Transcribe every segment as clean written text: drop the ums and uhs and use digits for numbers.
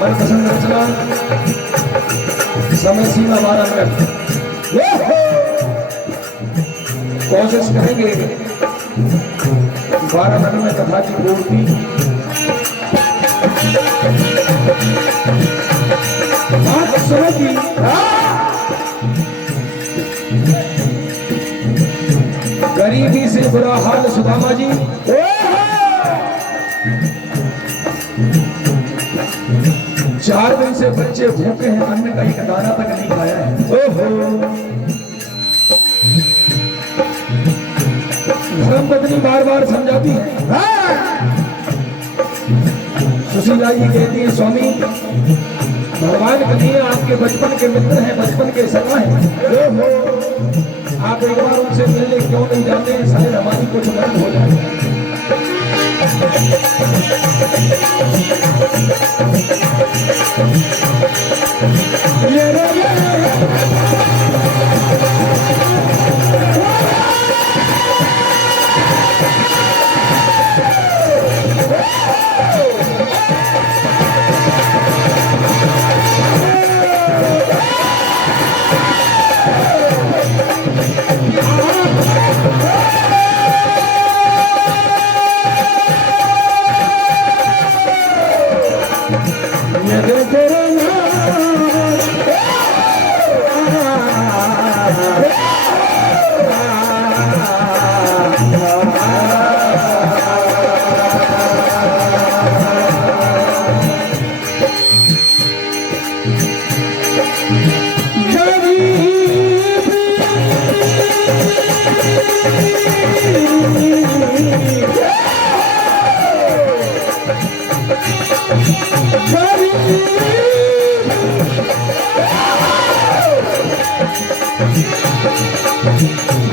मनपसंद रचना समय सीमा 12 मिनट। कोशिश करेंगे 12 मिनट में कथा की पूर्ति। बात सुनो की गरीबी से बुरा हाल सुदामा जी, 4 दिन से बच्चे भूखे हैं, अन्न का एक दाना तक नहीं खाया है। धर्मपत्नी बार बार समझाती है। सुशीला जी कहती है स्वामी भगवान कन्हैया आपके बचपन के मित्र हैं, बचपन के सगा हैं, आप एक बार उनसे मिलने क्यों नहीं जाते हैं, शायद हमारी कुछ मदद हो जाए।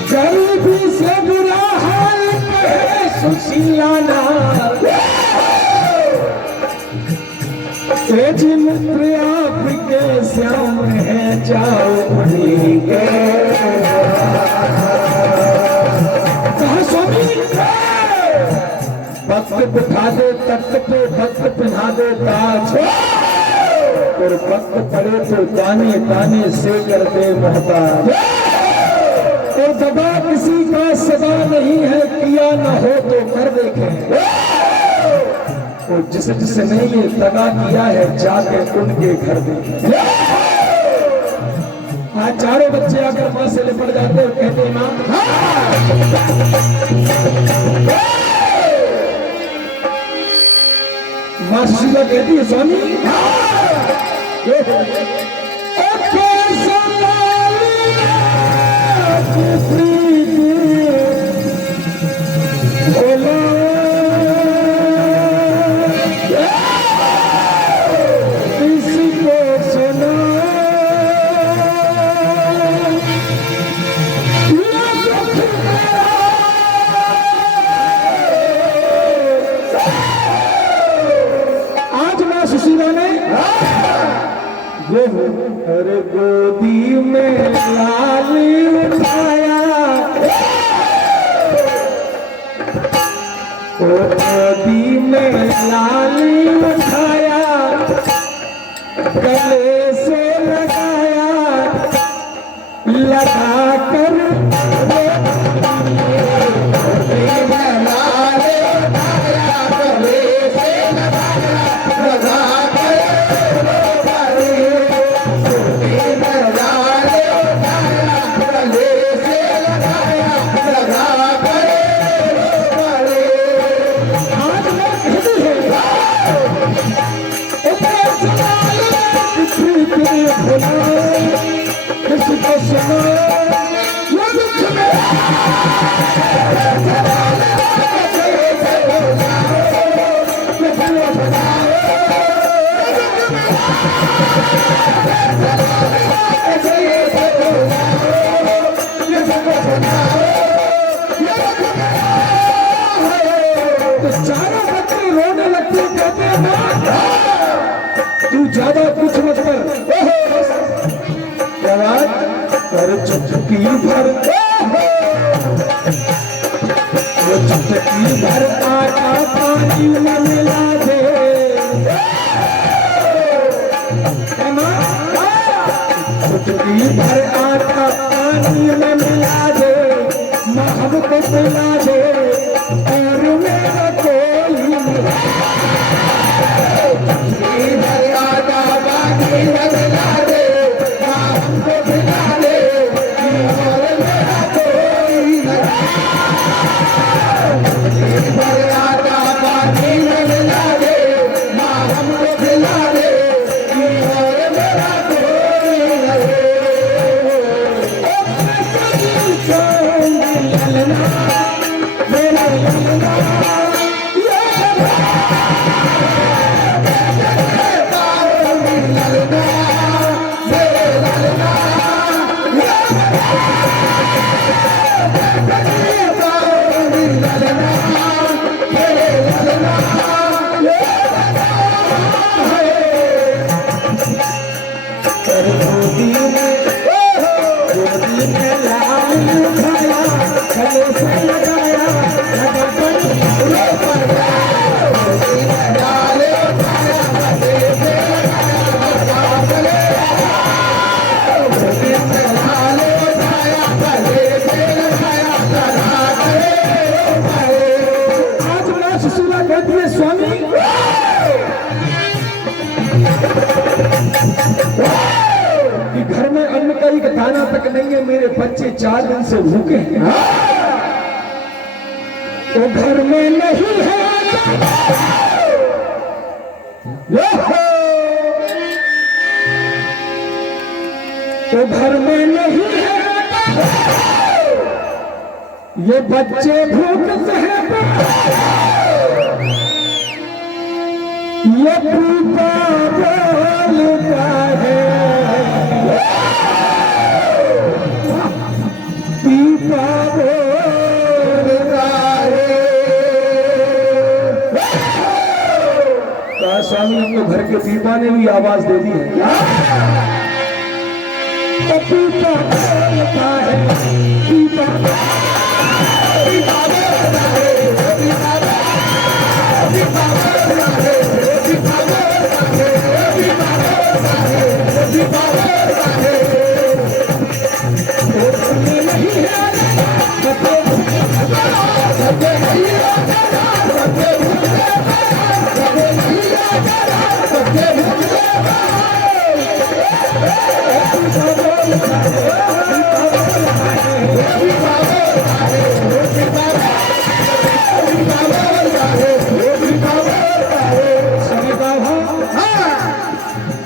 गरीबी से बुरा हाल कहे सुशीला मित्र आपके श्याम है, जाओ उन्हीं के। कहा स्वामी वक्त बिठा दे तख्त पे, वक्त पिन्हा दे ताज, और वक्त पड़े तो ताने ताने से कर दे मोहताज। और दबा किसी का सदा नहीं है, किया न हो तो कर देखें, और जिसे जिसे नहीं ये दगा किया है जाके उनके घर देखें। आज चारों बच्चे आकर मां से लिपट जाते और कहते मां मां सुशीला कहती है स्वामी सुशीला ने अरे गोदी में लाली उठाया, गोदी में लाली उठाया, गले से लगाया, लगा कर कितने भुलाए किसको सुनाए वो दुख तो चारों बच्चे रोने लगते कहते हैं तू ज्यादा कुछ मत कर कर चुटकी भर वो चुटकी भर आटा पानी में मिला दे चुटकी भर आटा पानी में मिला दे माँ हमको पिला दे और मेरा कोई चुटकी भर आटा पानी में मिला दे माँ हमको पिला दे और मेरा कोई चुटकी भर आटा पानी में मिला दे माँ हमको पिला दे और मेरा घर में अन्न का एक दाना तक नहीं है मेरे बच्चे 4 दिन से भूखे हैं तो घर में नहीं है तो घर में नहीं है ये बच्चे भूखते हैं ये पीपा बोलता है पीपा बोलता है कहा स्वामी हमको घर के पीपा ने भी आवाज दे दी है तो पीपा बोलता है पीपा पीपा बोलता है पीपा बोलता है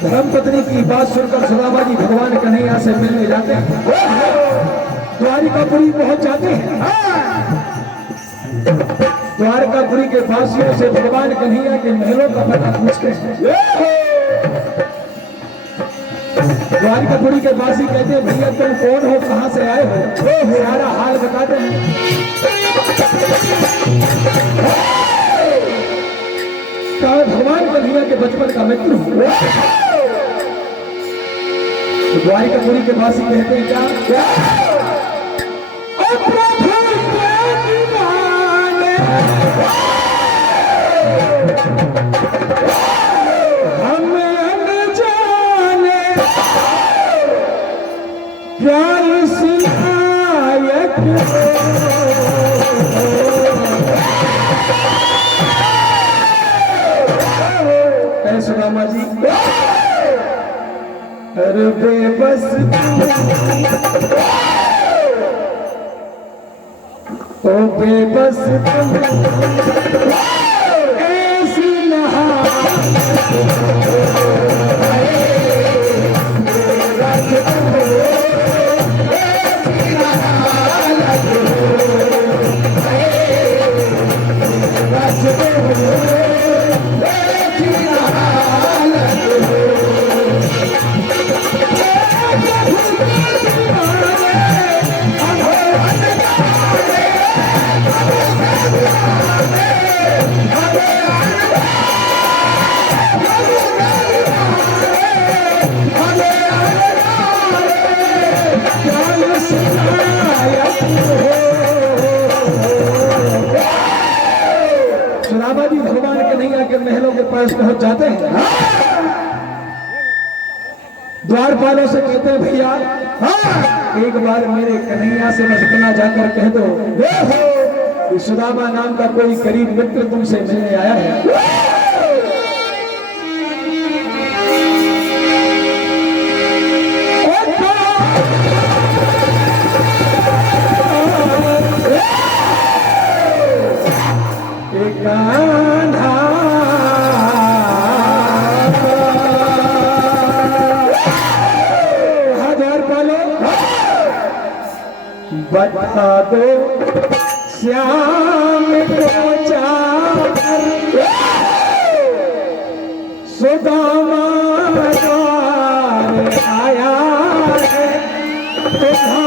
धर्मपत्नी की बात सुनकर सुदामा जी भगवान कन्हैया से मिलने जाते हैं द्वारिकापुरी पहुंच जाते हैं द्वारकापुरी के वासियों से भगवान कन्हैया के महलों का पता पूछते हैं द्वारकापुरी के वासी कहते हैं भैया तुम कौन हो कहां से आए हो सारा हाल बताते हैं भगवान कन्हैया के बचपन का मित्र हूं तो द्वारिकापुरी के वासी कहते हैं क्या हम अनजाने प्यार सिनायक सुदामा जी अरे बेबस ओ बेबस ऐसी नहा पास पहुंच जाते हैं। द्वारपालों से कहते हैं भैया एक बार मेरे कन्हैया से बस इतना जाकर कह दो कि सुदामा नाम का कोई करीब मित्र तुमसे मिलने आया है। बता दो श्याम को चाकर सुदामा द्वार आया है।